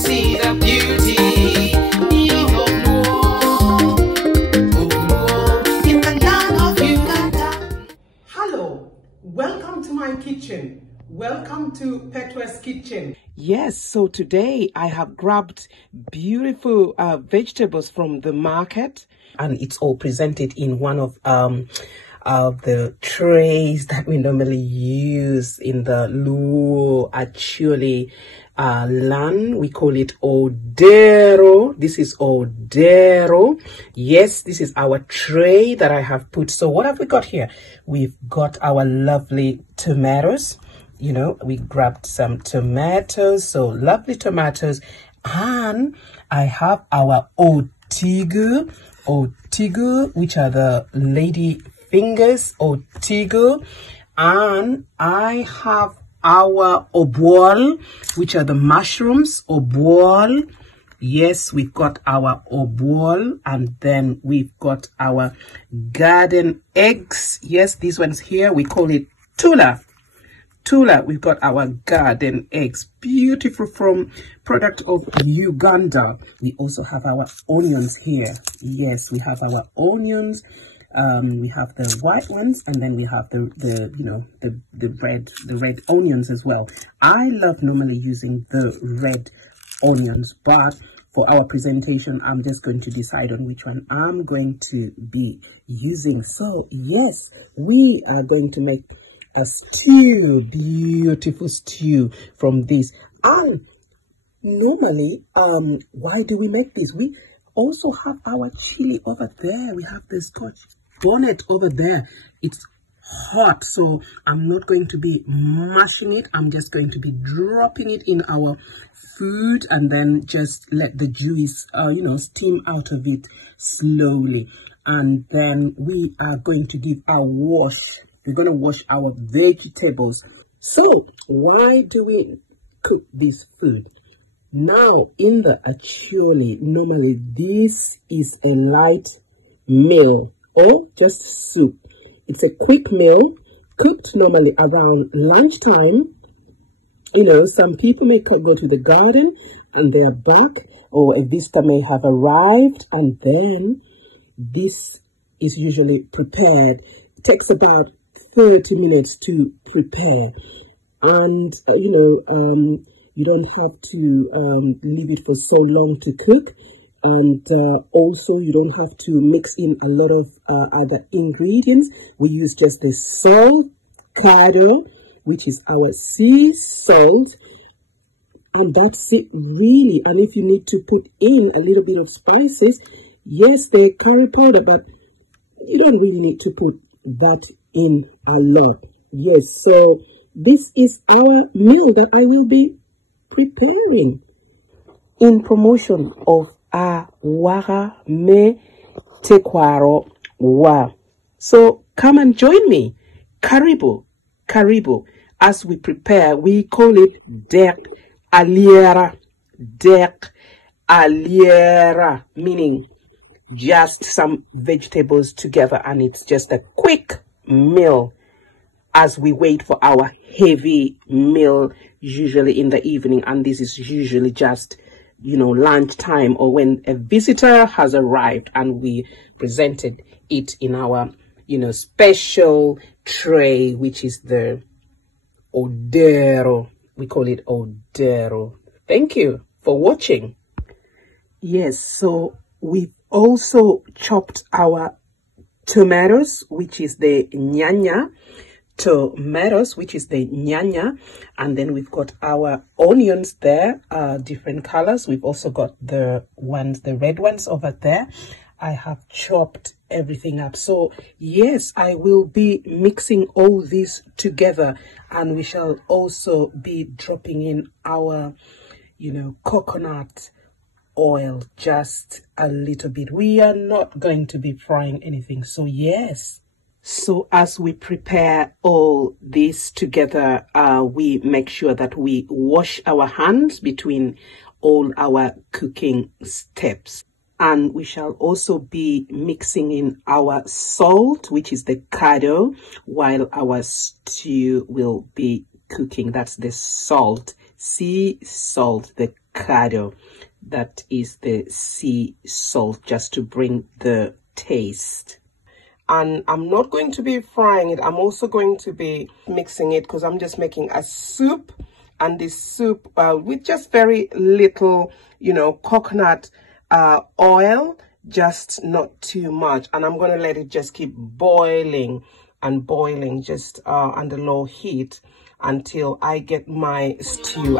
see the beauty of Moo in the land of Uganda. Hello, welcome to my kitchen. Welcome to Petua's kitchen. Yes, so today I have grabbed beautiful vegetables from the market, and it's all presented in one of the trays that we normally use in the Luo actually land. We call it Odero. This is Odero. Yes, this is our tray that I have put. So what have we got here? We've got our lovely tomatoes. You know, we grabbed some tomatoes, so lovely tomatoes. And I have our Otigo, which are the lady fingers, Otigo. And I have our Obwol, which are the mushrooms, Obwol. Yes, we've got our Obwol, and then we've got our garden eggs. Yes, these ones here, we call it Tula. We've got our garden eggs, beautiful, from product of Uganda. We also have our onions here. Yes, we have our onions. We have the white ones, and then we have the red onions as well. I love normally using the red onions, but for our presentation, I'm just going to decide on which one I'm going to be using. So yes, we are going to make a stew, beautiful stew from this. And normally, why do we make this? We also have our chili over there. We have the Scotch bonnet over there. It's hot, so I'm not going to be mashing it. I'm just going to be dropping it in our food and then just let the juice, steam out of it slowly. And then we are going to give a wash. We're going to wash our vegetables. So why do we cook this food? Now, in the actually, normally this is a light meal or just soup. It's a quick meal cooked normally around lunchtime. You know, some people may go to the garden and they are back, or a visitor may have arrived, and then this is usually prepared. It takes about 30 minutes to prepare, and you don't have to leave it for so long to cook, and also you don't have to mix in a lot of other ingredients. We use just the salt, cardo, which is our sea salt, and that's it really. And if you need to put in a little bit of spices, yes, the curry powder, but you don't really need to put that in a lot. Yes, so this is our meal that I will be preparing in promotion of Awaka me Tekwaro Wa. So come and join me. Karibo, as we prepare. We call it Dek Alyera. Dek Alyera, meaning just some vegetables together, and it's just a quick meal as we wait for our heavy meal, usually in the evening. And this is usually just lunch time, or when a visitor has arrived and we presented it in our special tray, which is the Odero. We call it Odero. Thank you for watching. Yes, so we've also chopped our tomatoes, which is the Nyanya. And then we've got our onions there, different colors. We've also got the red ones over there. I have chopped everything up. So yes, I will be mixing all this together, and we shall also be dropping in our coconut oil, just a little bit. We are not going to be frying anything. So yes, so as we prepare all this together, we make sure that we wash our hands between all our cooking steps. And we shall also be mixing in our salt, which is the cardo, while our stew will be cooking. That's the salt sea salt, the cado. That is the sea salt, just to bring the taste. And I'm not going to be frying it. I'm also going to be mixing it because I'm just making a soup. And this soup with just very little, you know, coconut oil, just not too much. And I'm going to let it just keep boiling and boiling just under low heat until I get my stew.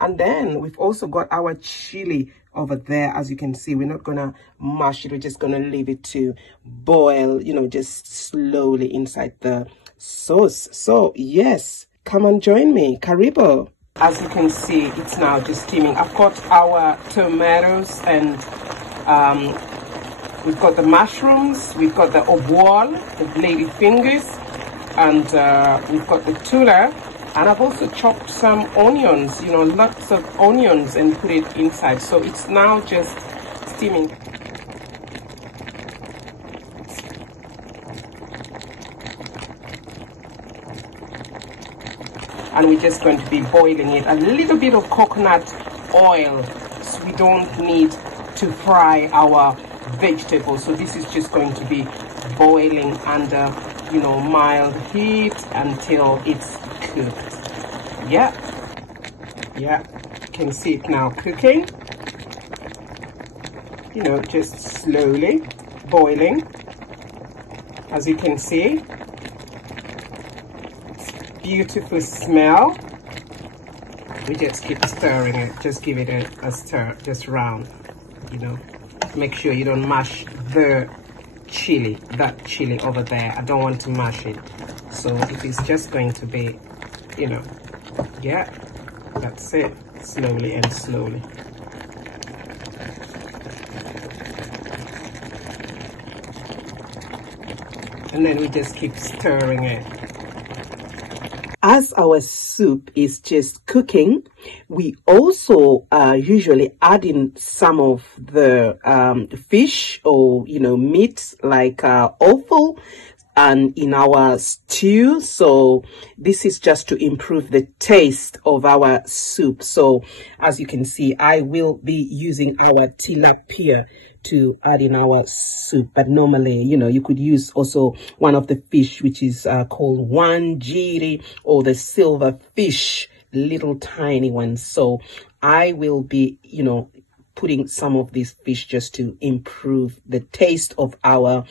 And then we've also got our chili over there. As you can see, we're not gonna mash it, we're just gonna leave it to boil, you know, just slowly inside the sauce. So yes, come and join me. Karibo. As you can see, it's now just steaming. I've got our tomatoes, and we've got the mushrooms, we've got the obwol, the lady fingers, and we've got the tula. And I've also chopped some onions, you know, lots of onions, and put it inside. So it's now just steaming. And we're just going to be boiling it. A little bit of coconut oil, so we don't need to fry our vegetables. So this is just going to be boiling under, you know, mild heat until it's cooked. Yeah, you can see it now cooking, you know, just slowly boiling. As you can see, it's beautiful smell. We just keep stirring it, just give it a stir, just round, you know. Make sure you don't mash the chili, that chili over there. I don't want to mash it. So it is just going to be, you know, yeah, that's it, slowly and slowly. And then we just keep stirring it. As our soup is just cooking, we also usually add in some of the fish or, you know, meat, like offal, and in our stew. So this is just to improve the taste of our soup. So as you can see, I will be using our tilapia to add in our soup, but normally, you know, you could use also one of the fish, which is called Wanjiri, or the silver fish, little tiny ones. So I will be, you know, putting some of this fish just to improve the taste of our,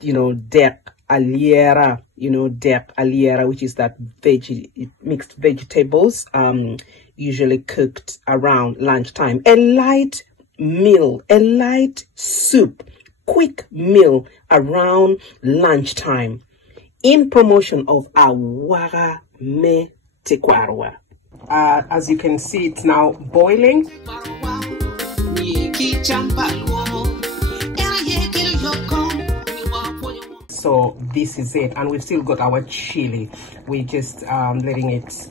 you know, Dek Alyera, you know, Dek Alyera, which is that mixed vegetables, usually cooked around lunchtime. A light meal, a light soup, quick meal around lunchtime, in promotion of Awaka me Tekwaro Wa. As you can see, it's now boiling. So this is it, and we've still got our chili. We're just letting it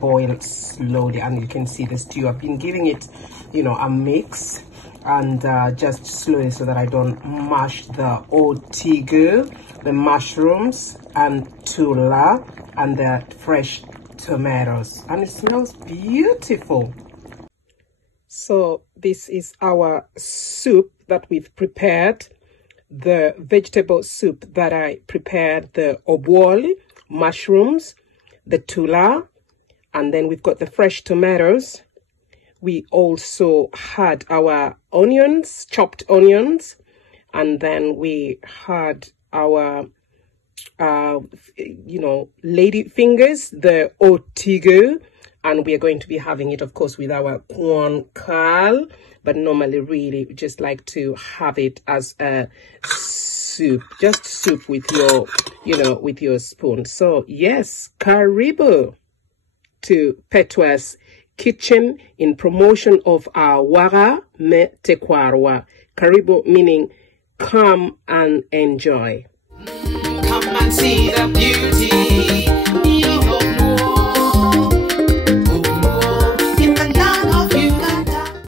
boil slowly, and you can see the stew. I've been giving it, you know, a mix, and just slowly, so that I don't mash the Otigo, the mushrooms, and Tula, and the fresh tomatoes, and it smells beautiful. So this is our soup that we've prepared. The vegetable soup that I prepared, the obwol mushrooms, the tula, and then we've got the fresh tomatoes. We also had our onions, chopped onions, and then we had our you know, lady fingers, the Otigo, and we are going to be having it, of course, with our Kwon, but normally really just like to have it as a soup, just soup with your, you know, with your spoon. So yes, Karibo to Petua's kitchen in promotion of Awaka me Tekwaro Wa. Karibo meaning come and enjoy. Come and see the beauty.